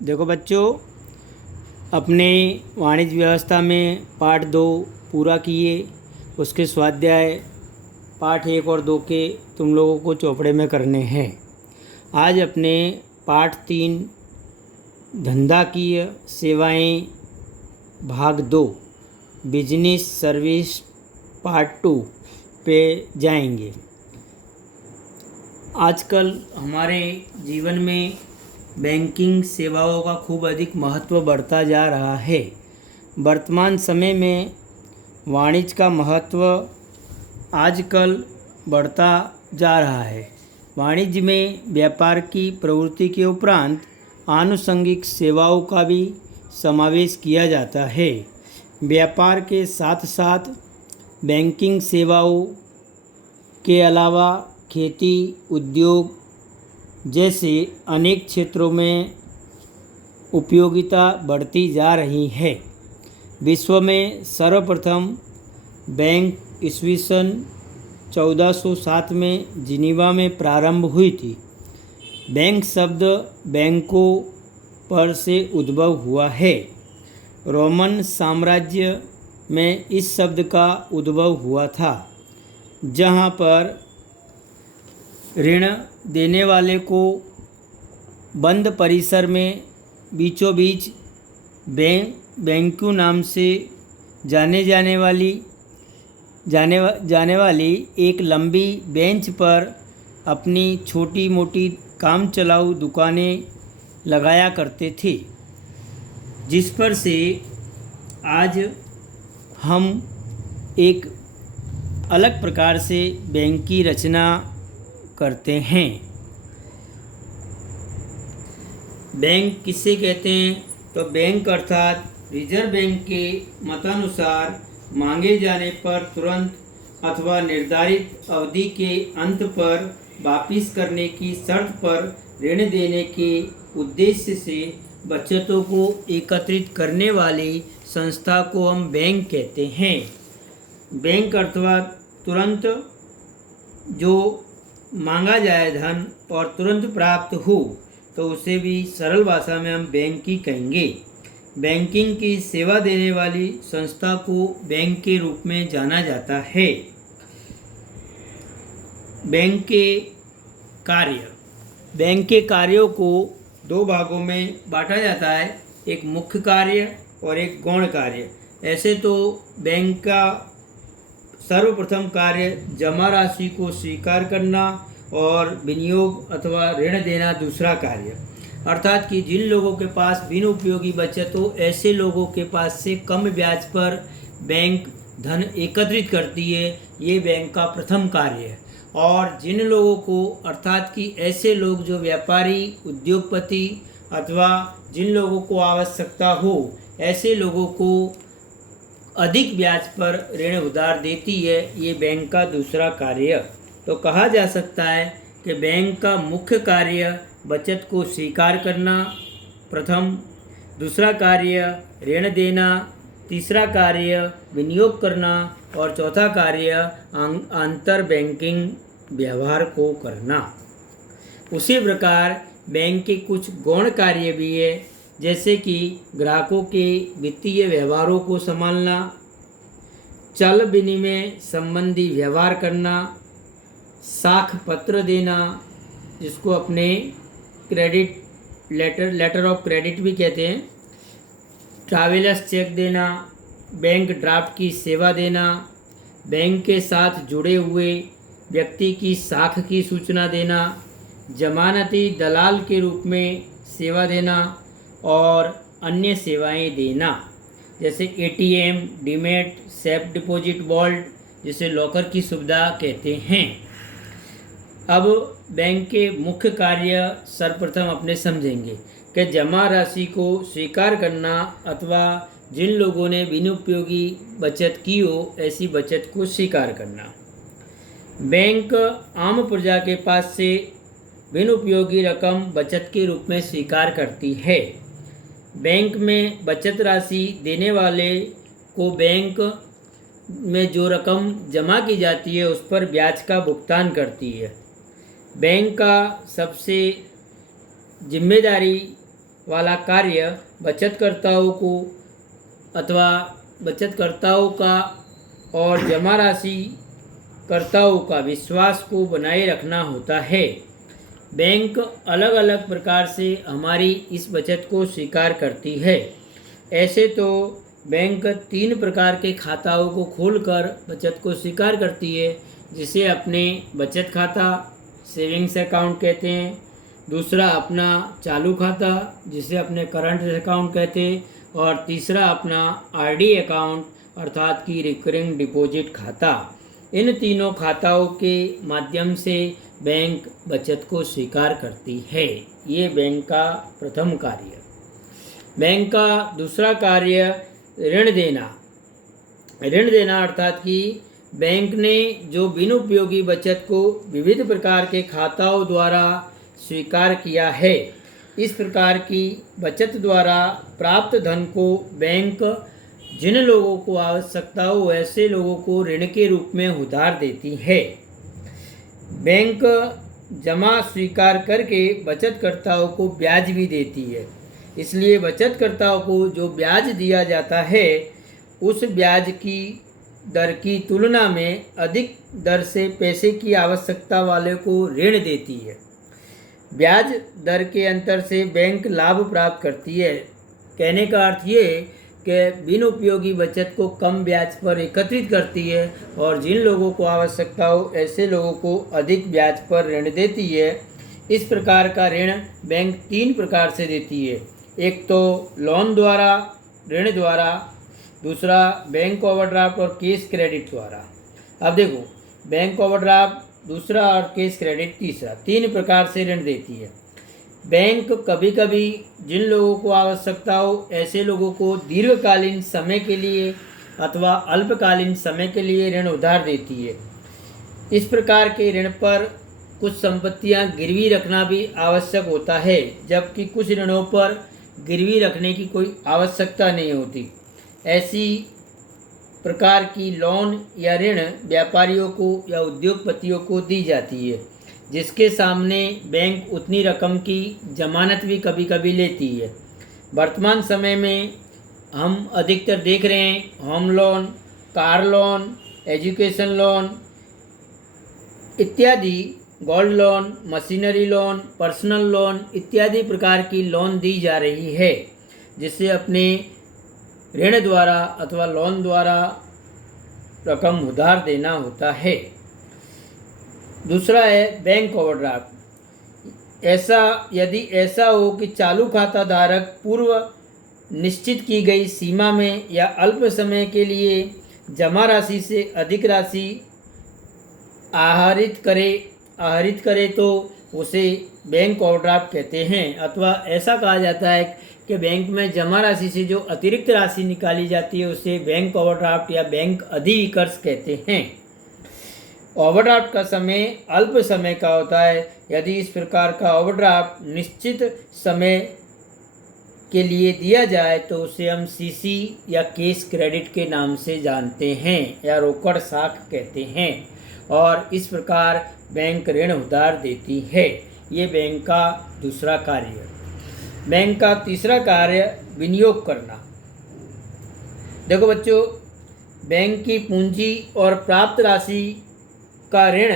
देखो बच्चों, अपने वाणिज्य व्यवस्था में पाठ 2 पूरा किए। उसके स्वाध्याय पाठ 1 और 2 के तुम लोगों को चौपड़े में करने हैं। आज अपने पाठ 3 धंधाकीय सेवाएं भाग 2 बिजनेस सर्विस पार्ट 2 पे जाएंगे। आजकल हमारे जीवन में बैंकिंग सेवाओं का खूब अधिक महत्व बढ़ता जा रहा है। वर्तमान समय में वाणिज्य का महत्व आजकल बढ़ता जा रहा है। वाणिज्य में व्यापार की प्रवृत्ति के उपरांत आनुषंगिक सेवाओं का भी समावेश किया जाता है। व्यापार के साथ साथ बैंकिंग सेवाओं के अलावा खेती, उद्योग जैसे अनेक क्षेत्रों में उपयोगिता बढ़ती जा रही है। विश्व में सर्वप्रथम बैंक ईस्वी सन 1407 में जिनीवा में प्रारंभ हुई थी। बैंक शब्द बैंकों पर से उद्भव हुआ है। रोमन साम्राज्य में इस शब्द का उद्भव हुआ था, जहाँ पर ऋण देने वाले को बंद परिसर में बीचों बीच बैंकू नाम से जाने वाली एक लंबी बेंच पर अपनी छोटी मोटी काम चलाऊ दुकानें लगाया करते थे, जिस पर से आज हम एक अलग प्रकार से बैंक की रचना करते हैं। बैंक किसे कहते हैं? तो बैंक अर्थात रिजर्व बैंक के मतानुसार मांगे जाने पर तुरंत अथवा निर्धारित अवधि के अंत पर वापिस करने की शर्त पर ऋण देने के उद्देश्य से बचतों को एकत्रित करने वाली संस्था को हम बैंक कहते हैं। बैंक अर्थात तुरंत जो मांगा जाए धन और तुरंत प्राप्त हो, तो उसे भी सरल भाषा में हम बैंक ही कहेंगे। बैंकिंग की सेवा देने वाली संस्था को बैंक के रूप में जाना जाता है। बैंक के कार्य, बैंक के कार्यों को 2 भागों में बांटा जाता है, एक मुख्य कार्य और एक गौण कार्य। ऐसे तो बैंक का सर्वप्रथम कार्य जमा राशि को स्वीकार करना और विनियोग अथवा ऋण देना दूसरा कार्य, अर्थात कि जिन लोगों के पास बिन उपयोगी बचत हो, ऐसे लोगों के पास से कम ब्याज पर बैंक धन एकत्रित करती है, ये बैंक का प्रथम कार्य है। और जिन लोगों को, अर्थात कि ऐसे लोग जो व्यापारी, उद्योगपति अथवा जिन लोगों को आवश्यकता हो, ऐसे लोगों को अधिक ब्याज पर ऋण उधार देती है, ये बैंक का दूसरा कार्य। तो कहा जा सकता है कि बैंक का मुख्य कार्य बचत को स्वीकार करना प्रथम, दूसरा कार्य ऋण देना, तीसरा कार्य विनियोग करना और चौथा कार्य अंतर बैंकिंग व्यवहार को करना। उसी प्रकार बैंक के कुछ गौण कार्य भी है, जैसे कि ग्राहकों के वित्तीय व्यवहारों को संभालना, चल विनिमय संबंधी व्यवहार करना, साख पत्र देना जिसको अपने क्रेडिट लेटर ऑफ क्रेडिट भी कहते हैं, ट्रैवलर्स चेक देना, बैंक ड्राफ्ट की सेवा देना, बैंक के साथ जुड़े हुए व्यक्ति की साख की सूचना देना, जमानती दलाल के रूप में सेवा देना और अन्य सेवाएं देना, जैसे ATM, demat, safe deposit vault, जिसे लॉकर की सुविधा कहते हैं। अब बैंक के मुख्य कार्य सर्वप्रथम अपने समझेंगे कि जमा राशि को स्वीकार करना अथवा जिन लोगों ने बिन उपयोगी बचत की हो, ऐसी बचत को स्वीकार करना। बैंक आम प्रजा के पास से बिन उपयोगी रकम बचत के रूप में स्वीकार करती है। बैंक में बचत राशि देने वाले को बैंक में जो रकम जमा की जाती है उस पर ब्याज का भुगतान करती है। बैंक का सबसे जिम्मेदारी वाला कार्य बचतकर्ताओं को अथवा बचतकर्ताओं का और जमा राशि कर्ताओं का विश्वास को बनाए रखना होता है। बैंक अलग अलग प्रकार से हमारी इस बचत को स्वीकार करती है। ऐसे तो बैंक 3 प्रकार के खाताओं को खोलकर बचत को स्वीकार करती है, जिसे अपने बचत खाता सेविंग्स अकाउंट कहते हैं, दूसरा अपना चालू खाता जिसे अपने करंट अकाउंट कहते हैं, और तीसरा अपना आरडी अकाउंट अर्थात कि रिकरिंग डिपॉजिट खाता। इन तीनों खाताओं के माध्यम से बैंक बचत को स्वीकार करती है। ये बैंक का प्रथम कार्य। बैंक का दूसरा कार्य ऋण देना। ऋण देना अर्थात कि बैंक ने जो बिन उपयोगी बचत को विविध प्रकार के खाताओं द्वारा स्वीकार किया है, इस प्रकार की बचत द्वारा प्राप्त धन को बैंक जिन लोगों को आवश्यकता हो ऐसे लोगों को ऋण के रूप में उधार देती है। बैंक जमा स्वीकार करके बचतकर्ताओं को ब्याज भी देती है। इसलिए बचतकर्ताओं को जो ब्याज दिया जाता है उस ब्याज की दर की तुलना में अधिक दर से पैसे की आवश्यकता वाले को ऋण देती है। ब्याज दर के अंतर से बैंक लाभ प्राप्त करती है। कहने का अर्थ ये कि बिन उपयोगी बचत को कम ब्याज पर एकत्रित करती है और जिन लोगों को आवश्यकता हो ऐसे लोगों को अधिक ब्याज पर ऋण देती है। इस प्रकार का ऋण बैंक 3 प्रकार से देती है। एक तो लोन द्वारा, ऋण द्वारा, दूसरा बैंक ओवरड्राफ्ट और केस क्रेडिट द्वारा। अब देखो, बैंक ओवरड्राफ्ट दूसरा और केस क्रेडिट तीसरा, 3 प्रकार से ऋण देती है। बैंक कभी कभी जिन लोगों को आवश्यकता हो ऐसे लोगों को दीर्घकालीन समय के लिए अथवा अल्पकालीन समय के लिए ऋण उधार देती है। इस प्रकार के ऋण पर कुछ संपत्तियां गिरवी रखना भी आवश्यक होता है, जबकि कुछ ऋणों पर गिरवी रखने की कोई आवश्यकता नहीं होती। ऐसी प्रकार की लोन या ऋण व्यापारियों को या उद्योगपतियों को दी जाती है, जिसके सामने बैंक उतनी रकम की जमानत भी कभी कभी लेती है। वर्तमान समय में हम अधिकतर देख रहे हैं home loan, car loan, education loan इत्यादि, gold loan, machinery loan, personal loan इत्यादि प्रकार की लोन दी जा रही है, जिससे अपने ऋण द्वारा अथवा लोन द्वारा रकम उधार देना होता है। दूसरा है बैंक ओवरड्राफ्ट। यदि ऐसा हो कि चालू खाता धारक पूर्व निश्चित की गई सीमा में या अल्प समय के लिए जमा राशि से अधिक राशि आहरित करे तो उसे बैंक ओवरड्राफ्ट कहते हैं। अथवा ऐसा कहा जाता है कि बैंक में जमा राशि से जो अतिरिक्त राशि निकाली जाती है उसे बैंक ओवरड्राफ्ट या बैंक अधिविकर्ष कहते हैं। ओवरड्राफ्ट का समय अल्प समय का होता है। यदि इस प्रकार का ओवरड्राफ्ट निश्चित समय के लिए दिया जाए तो उसे हम सीसी या केस क्रेडिट के नाम से जानते हैं या रोकड़ साख कहते हैं, और इस प्रकार बैंक ऋण उधार देती है। ये बैंक का दूसरा कार्य। बैंक का तीसरा कार्य विनियोग करना। देखो बच्चों, बैंक की पूंजी और प्राप्त राशि का ऋण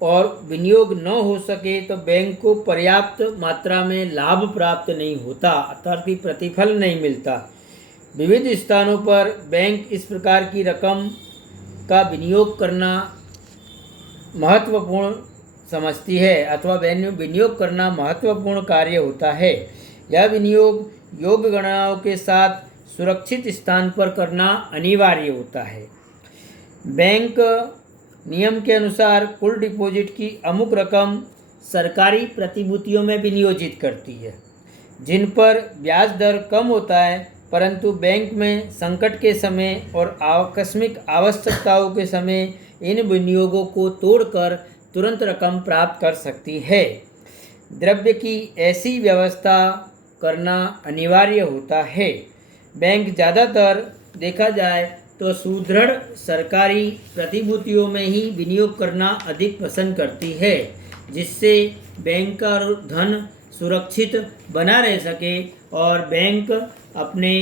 और विनियोग न हो सके तो बैंक को पर्याप्त मात्रा में लाभ प्राप्त नहीं होता, अर्थात कि प्रतिफल नहीं मिलता। विविध स्थानों पर बैंक इस प्रकार की रकम का विनियोग करना महत्वपूर्ण समझती है अथवा विनियोग करना महत्वपूर्ण कार्य होता है। यह विनियोग योग्य गणनाओं के साथ सुरक्षित स्थान पर करना अनिवार्य होता है। बैंक नियम के अनुसार कुल डिपॉजिट की अमुक रकम सरकारी प्रतिभूतियों में विनियोजित करती है, जिन पर ब्याज दर कम होता है, परंतु बैंक में संकट के समय और आकस्मिक आवश्यकताओं के समय इन विनियोगों को तोड़कर तुरंत रकम प्राप्त कर सकती है। द्रव्य की ऐसी व्यवस्था करना अनिवार्य होता है। बैंक ज़्यादातर देखा जाए तो सुदृढ़ सरकारी प्रतिभूतियों में ही विनियोग करना अधिक पसंद करती है, जिससे बैंक का धन सुरक्षित बना रह सके और बैंक अपने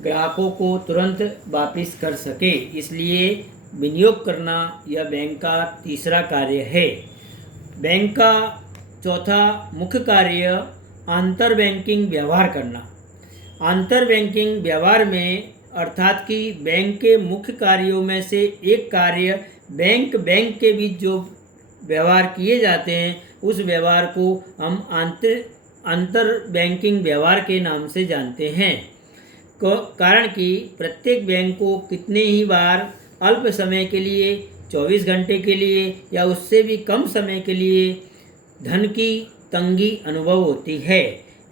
ग्राहकों को तुरंत वापस कर सके। इसलिए विनियोग करना यह बैंक का तीसरा कार्य है। बैंक का चौथा मुख्य कार्य अंतर बैंकिंग व्यवहार करना। अंतर बैंकिंग व्यवहार में अर्थात कि बैंक के मुख्य कार्यों में से एक कार्य बैंक के बीच जो व्यवहार किए जाते हैं उस व्यवहार को हम अंतर बैंकिंग व्यवहार के नाम से जानते हैं। कारण कि प्रत्येक बैंक को कितने ही बार अल्प समय के लिए 24 घंटे के लिए या उससे भी कम समय के लिए धन की तंगी अनुभव होती है।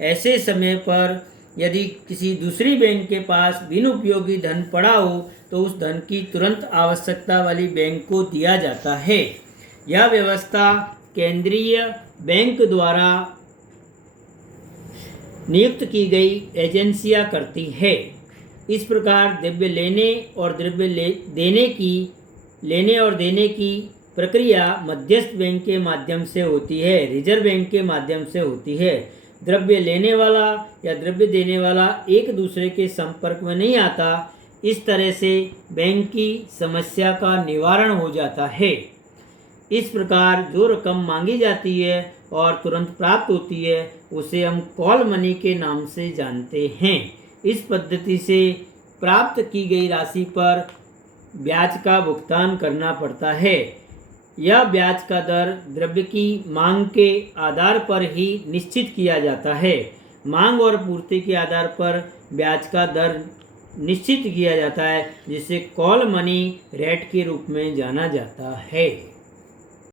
ऐसे समय पर यदि किसी दूसरी बैंक के पास बिन उपयोगी धन पड़ा हो तो उस धन की तुरंत आवश्यकता वाली बैंक को दिया जाता है। यह व्यवस्था केंद्रीय बैंक द्वारा नियुक्त की गई एजेंसियां करती है। इस प्रकार द्रव्य लेने और देने की प्रक्रिया मध्यस्थ बैंक के माध्यम से होती है, रिजर्व बैंक के माध्यम से होती है। द्रव्य लेने वाला या द्रव्य देने वाला एक दूसरे के संपर्क में नहीं आता। इस तरह से बैंक की समस्या का निवारण हो जाता है। इस प्रकार जो रकम मांगी जाती है और तुरंत प्राप्त होती है उसे हम कॉल मनी के नाम से जानते हैं। इस पद्धति से प्राप्त की गई राशि पर ब्याज का भुगतान करना पड़ता है। यह ब्याज का दर द्रव्य की मांग के आधार पर ही निश्चित किया जाता है। मांग और पूर्ति के आधार पर ब्याज का दर निश्चित किया जाता है, जिसे कॉल मनी रेट के रूप में जाना जाता है।